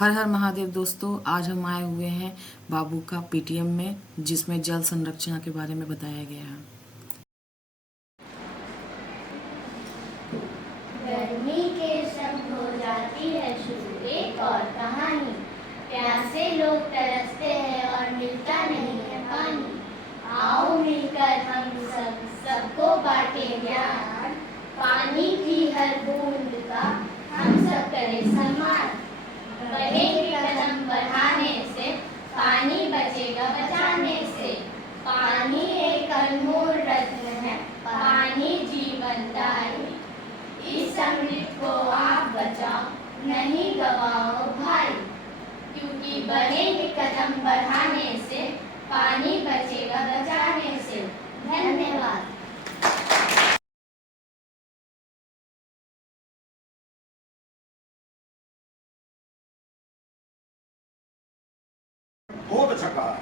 हर हर महादेव दोस्तों, आज हम आए हुए हैं बाबू का पीटीएम में, जिसमें जल संरक्षण के बारे में बताया गया है। गर्मी के शब्द हो जाती है शुरू एक और कहानी। प्यासे लोग तरसते हैं और मिलता नहीं है पानी। आओ मिलकर हम सबको बांटे ज्ञान। पानी की हर बूंद का हम सब करें सम्मान। बढ़ेंगे कदम बढ़ाने से पानी बचेगा बचाने से। पानी एक अनमोल रत्न है, पानी जीवनदायी। इस अमृत को आप बचाओ, नहीं गवाओ भाई। क्योंकि बढ़ेंगे कदम बढ़ाने से पानी बचेगा बचाने से। धन्यवाद। बहुत अच्छा कहा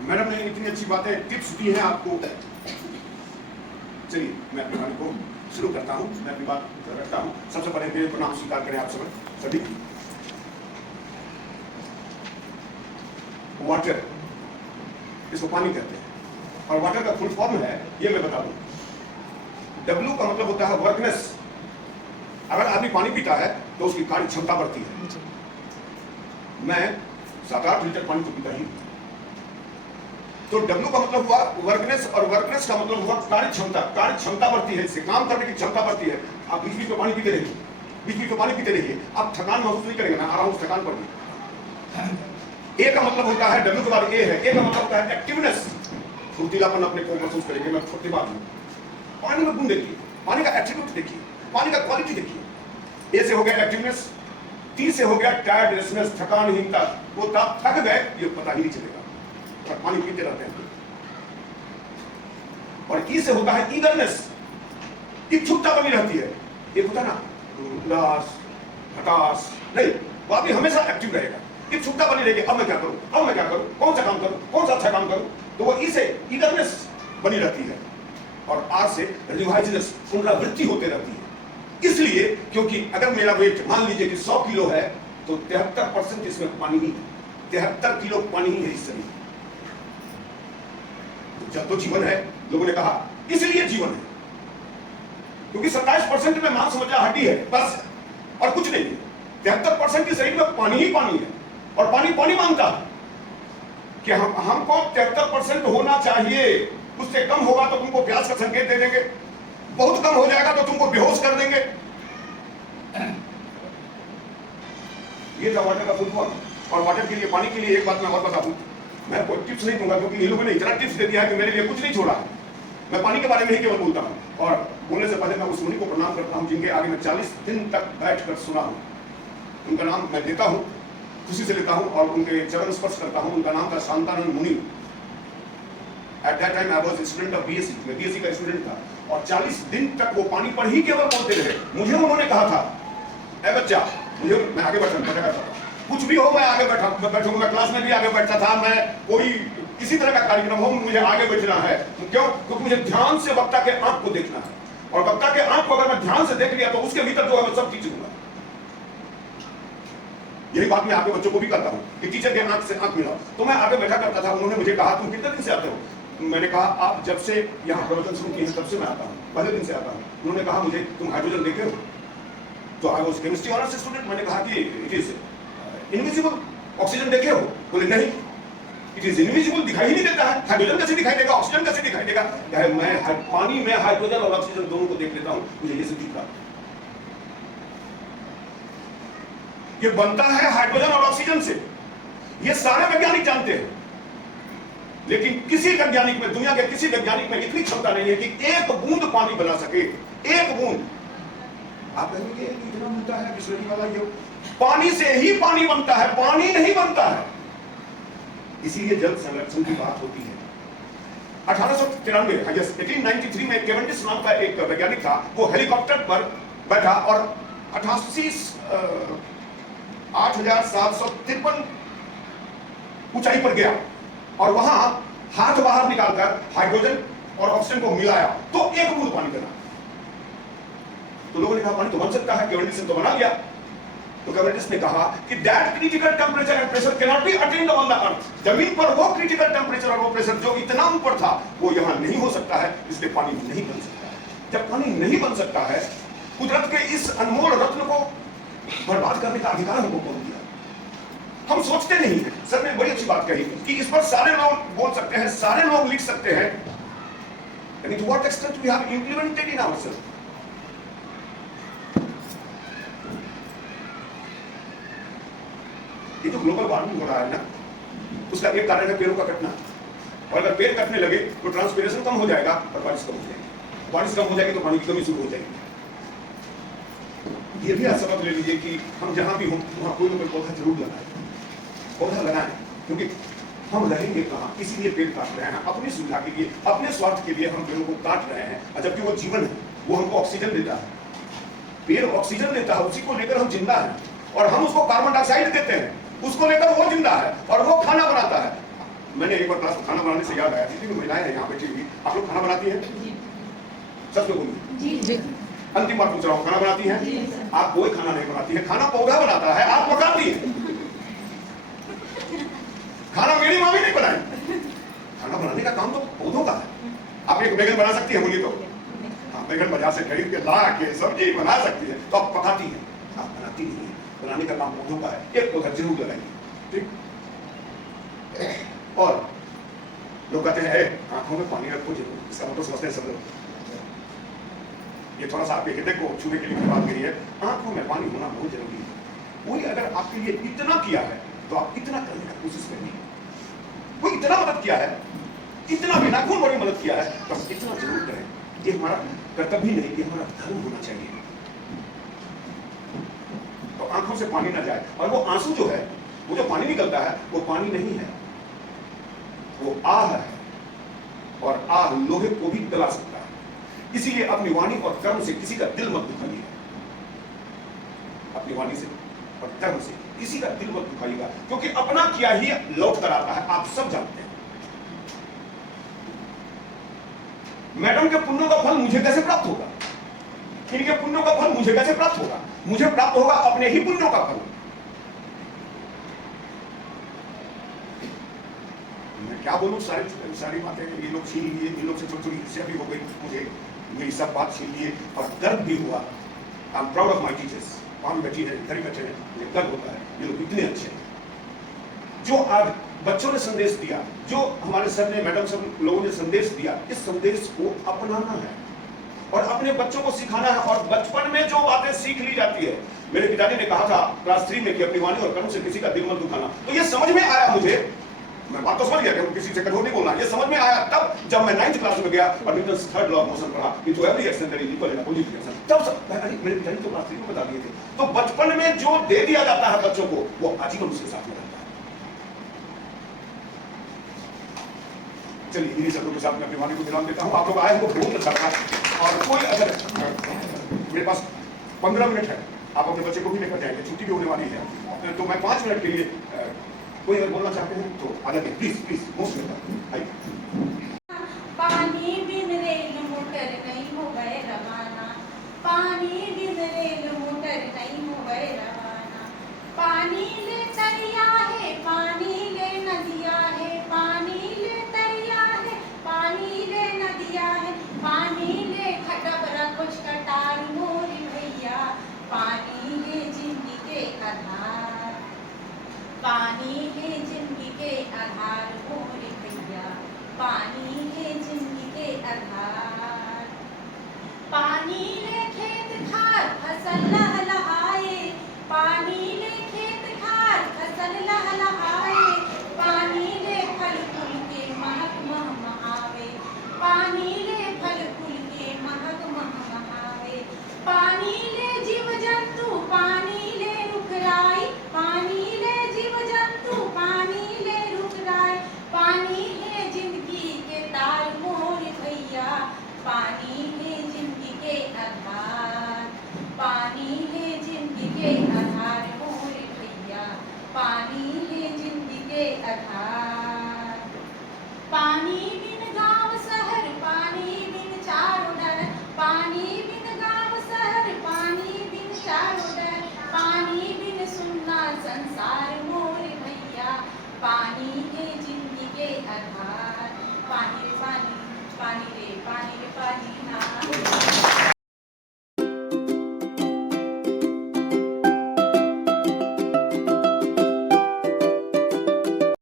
मैडम ने, इतनी अच्छी बातें टिप्स दी हैं आपको। चलिए मैं अपनी बात को शुरू करता हूँ, मैं अपनी बात रखता हूँ। सबसे पहले मेरे प्रणाम स्वीकार करें आप सभी। वाटर, इसको पानी कहते हैं, और वाटर का फुल फॉर्म है, ये मैं बता दूं। W का मतलब होता है वर्कनेस। अगर आदमी पानी पीता है तो उसकी कार्य क्षमता बढ़ती है। मैं 7-8 लीटर पानी तो पीता ही। तो W का मतलब हुआ वर्कनेस, और वर्कनेस का मतलब हुआ कार्य क्षमता। कार्य क्षमता बढ़ती है, इससे काम करने की क्षमता बढ़ती है। आप बीच बीच में पानी पीते रहिए, बीच बीच में पानी पीते रहिए, आप थकान महसूस नहीं करेंगे। मैं आ रहा हूं थकान पर भी। ए का मतलब होता है, W के बाद ए है, ए का मतलब होता है एक्टिवनेस, फुर्तीलापन अपने को महसूस करेंगे। मैं छोटी बात हूं, पानी में गुण देखिए, पानी का एट्रीब्यूट देखिए, पानी का क्वालिटी देखिए। ए से हो गया एक्टिवनेस, टी से हो गया टायर्डनेस, थकानहीनता। वो तब थक गए ये पता ही नहीं चलेगा, और पानी पीते रहते हैं। और ई से होता है ईगरनेस, इच्छुकता बनी रहती है। एक होता है ना उदास, हताश, नहीं, वो आदमी हमेशा एक्टिव रहेगा, इच्छुकता बनी रहेगी। अब मैं क्या करूं, अब मैं क्या करूं, कौन सा काम करूं, कौन सा अच्छा काम करूं। तो वो ई से ईगरनेस बनी रहती है, और आर से रिवाइजनेस, पुनरावृत्ति होते रहती है। इसलिए क्योंकि अगर मेरा वेट मान लीजिए कि 100 किलो है, तो 73% इसमें पानी ही, 73 किलो पानी ही है इस शरीर। जब तो जीवन है, लोगों ने कहा, इसलिए जीवन है, क्योंकि 27% में मांस मज्जा हड्डी है बस, और कुछ नहीं है। 73% के शरीर में पानी ही पानी है, और पानी पानी मांगता है कि हमको 73% होना चाहिए। उससे कम होगा तो तुमको प्यास का संकेत दे देंगे, बहुत कम हो जाएगा तो तुमको बेहोश कर देंगे। ये था वाटर का फुल फॉर्म। और वाटर के लिए, पानी के लिए एक बात मैं और बता दूं, मैं कोई टिप्स नहीं दूंगा, क्योंकि ये लोगों ने इतना टिप्स दे दिया है कि मेरे लिए कुछ नहीं छोड़ा। मैं पानी के बारे में ही केवल बोलता हूं, और बोलने से पहले मैं उस मुनि को प्रणाम करता हूं जिनके आगे मैं 40 दिन तक बैठकर सुना हूं। उनका नाम मैं देता हूं, खुशी से लेता हूं, और उनके चरण स्पर्श करता हूं। उनका नाम था शांतानंद मुनि। At that time I was student of BSc, मैं बीएससी का स्टूडेंट था, और 40 दिन तक वो पानी पर ही केवल बोलते रहे। मुझे उन्होंने कहा था, ए बच्चा, मुझे, मैं आगे बैठा था, कुछ भी हो मैं आगे बैठूंगा। मैं क्लास में भी आगे बैठता था, मैं कोई किसी तरह का कार्यक्रम हो मुझे आगे बैठना है। क्यों? क्योंकि मुझे ध्यान से वक्ता के आंख को देखना है, और वक्ता के आंख को अगर मैं ध्यान से देख लिया तो उसके भीतर जो है मैं सब चीज दूंगा। यही बात मैं आपके बच्चों को भी करता हूं कि टीचर के आंख से आंख मिलाओ। तो मैं आगे बैठा करता था। उन्होंने मुझे कहा, तुम कितने दिन से आते हो? मैंने कहा, आप जब से यहाँ प्रवचन शुरू किए हैं तब से मैं आता हूँ, पहले दिन से आता हूँ। उन्होंने कहा मुझे, तुम हाइड्रोजन देखे हो? तो I was chemistry honours student. मैंने कहा कि इट इज इनविजिबल। ऑक्सीजन देखे हो? बोले नहीं, इट इज इनविजिबल, दिखाई ही नहीं देता है। हाइड्रोजन कैसे दिखाई देगा, ऑक्सीजन कैसे दिखाई देगा? मैं पानी में हाइड्रोजन और ऑक्सीजन दोनों को देख लेता हूँ, मुझे ये सिद्धि प्राप्त। ये बनता है हाइड्रोजन और ऑक्सीजन से, ये सारे वैज्ञानिक जानते हैं। लेकिन किसी वैज्ञानिक में, दुनिया के किसी वैज्ञानिक में इतनी क्षमता नहीं है कि एक बूंद पानी बना सके। एक बूंद। आप कहेंगे इतना मिलता है बिस्लरी वाला, ये पानी से ही पानी बनता है, पानी नहीं बनता है। इसीलिए जल संरक्षण की बात होती है। 1893 में केवेंडिश नाम का एक वैज्ञानिक था। वो हेलीकॉप्टर पर बैठा और 8,753 ऊंचाई पर गया, और वहां हाथ बाहर निकालकर हाइड्रोजन और ऑक्सीजन को मिलाया तो एक बूंद पानी बना। तो लोगों ने कहा पानी तो बन सकता है, केवेंडिश ने तो बना लिया। तो कैबिनेटिस्ट ने कहा कि that critical temperature and pressure can not be attend on the earth. जमीन पर वो क्रिटिकल टेम्परेचर और वो प्रेशर जो इतना ऊपर था वो यहाँ नहीं हो सकता है, इसलिए पानी नहीं बन सकता है। जब पानी नहीं बन सकता है, कुदरत के इस अनमोल रत्न को बर्बाद करने का अधिकार हमको कौन दिया? हम सोचते नहीं है। सर ने बड़ी अच्छी बात कही कि इस पर सारे लोग बोल सकते हैं, सारे लोग लिख सकते हैं, लेकिन to what extent we have implemented in ourselves? ये जो ग्लोबल वार्मिंग हो रहा है ना, उसका एक कारण है पेड़ों का कटना। और अगर पेड़ कटने लगे तो ट्रांसपिरेशन कम हो जाएगा और बारिश कम हो जाएगी। बारिश कम हो जाएगी तो पानी की कमी शुरू हो जाएगी। ये भी आप सबक ले लीजिए कि हम जहां भी हों वहां कोई ना कोई पौधा जरूर लगाएं, पौधा लगाएं, क्योंकि हम रहेंगे कहाँ? इसीलिए पेड़ काट रहे हैं, अपनी सुविधा के लिए, अपने स्वार्थ के लिए हम पेड़ों को काट रहे हैं। और जबकि वो जीवन है, वो हमको ऑक्सीजन देता है, पेड़ ऑक्सीजन देता है, उसी को लेकर हम जिंदा हैं। और हम उसको कार्बन डाइऑक्साइड देते हैं, उसको लेकर वो जिंदा है और वो खाना बनाता है। मैंने एक बार क्लास में खाना बनाने से याद आया, जितनी भी महिलाएं हैं यहाँ बैठी हुई, आप लोग खाना बनाती हैं? सच में बोलिए। अंतिम बार पूछ रहा हूँ, खाना बनाती हैं? आप कोई खाना नहीं बनाती है, खाना पौधा बनाता है, आप पकाती है। खाना मेरी माँ भी नहीं बनाई। खाना बनाने का काम तो पौधों का है। आप एक बैगन बना सकती है, बोलिए तो? हाँ, बैगन बाजार से खरीद के ला के सब्जी बना सकती है, तो आप पकाती है, आप बनाती नहीं है। बनाने का काम पौधों का है, एक पौधा जरूर लगाइए, ठीक? और लोग कहते हैं आंखों में पानी रखो जरूर, इसका मतलब समझते हैं सब लोग। ये थोड़ा सा आपके हृदय को छूने के लिए बात कही है, आंखों में पानी होना बहुत जरूरी है। कोई अगर आपके लिए इतना किया है तो आप इतना करने की कोशिश करिए। कोई इतना मदद किया है, इतना भी नाखून बड़ी मदद किया है, तो हम इतना जरूर करें। ये हमारा कर्तव्य नहीं, ये हमारा धर्म होना चाहिए। तो आंखों से पानी ना जाए। और वो आंसू जो है, वो जो पानी निकलता है, वो पानी नहीं है, वो आह है। और आह लोहे को भी गला सकता है। इसीलिए अपनी वाणी और कर्म से किसी का दिल मत दुखाइए। अपनी वाणी से और कर्म से किसी का दिल मत दुखाइएगा, क्योंकि अपना किया ही लौट कर आता है, आप सब जानते हैं। मैडम के पुण्यों का फल मुझे कैसे प्राप्त होगा? इनके पुण्यों का फल मुझे कैसे प्राप्त होगा? मुझे प्राप्त होगा अपने ही पुण्यों का फल। मैं क्या बोलूं, सारी बातें ये लोग छीन लिए, इन लोग से थोड़ी ईर्ष्या भी हो गई मुझे, ये सब बात छीन लिए और गर्व भी हुआ। I am proud of my teachers. वहां बैठी है, इधर ही बैठे हैं, मुझे गर्व होता है, ये लोग इतने अच्छे हैं। जो आज बच्चों ने संदेश दिया, जो हमारे सर ने, मैडम सब लोगों ने संदेश दिया, इस संदेश को अपनाना है और अपने बच्चों को सिखाना है। और बचपन में जो बातें सीख ली जाती है, मेरे पिताजी ने कहा था क्लास 3 में कि अपनी वाणी और कर्म से किसी का दिल मत दुखाना। तो ये समझ में आया मुझे, मैं बात तो समझ गया कि किसी से कठोर नहीं बोलना। ये समझ में आया तब जब मैं 9th क्लास में गया और Newton third law of motion पढ़ा, into every action there is equal and opposite reaction. तब सब मेरे पिताजी तो क्लास 3 में बता दिए थे। तो बचपन में जो दे दिया जाता है बच्चों को, वो आजीवन उसके साथ में रहता है। चलिए इन्हीं शब्दों के साथ मैं अपनी वाणी को विराम देता हूँ। आप लोग आए, हमको बहुत अच्छा लगा। और कोई अगर मेरे पास 15 मिनट है, आप अपने बच्चे को भी लेकर जाएंगे, छुट्टी भी होने वाली है, तो मैं 5 मिनट के लिए कोई अगर बोलना चाहते हैं तो आ जाइए, प्लीज प्लीज, मोस्ट वेलकम, आइए। पानी बिन रेल मोटर नहीं हो गए रवाना, पानी बिन रेल मोटर नहीं हो गए रवाना। पानी ले तरिया है, पानी ले नदिया है, पानी ले तरिया है, पानी ले नदिया है, पानी ले खटबरा कुछ कटार मोरी भैया, पानी ले जिंदगी के आधार, पानी है जिंदगी के आधार मोरे भैया, पानी है जिंदगी के आधार। पानी ले खेत खार फसल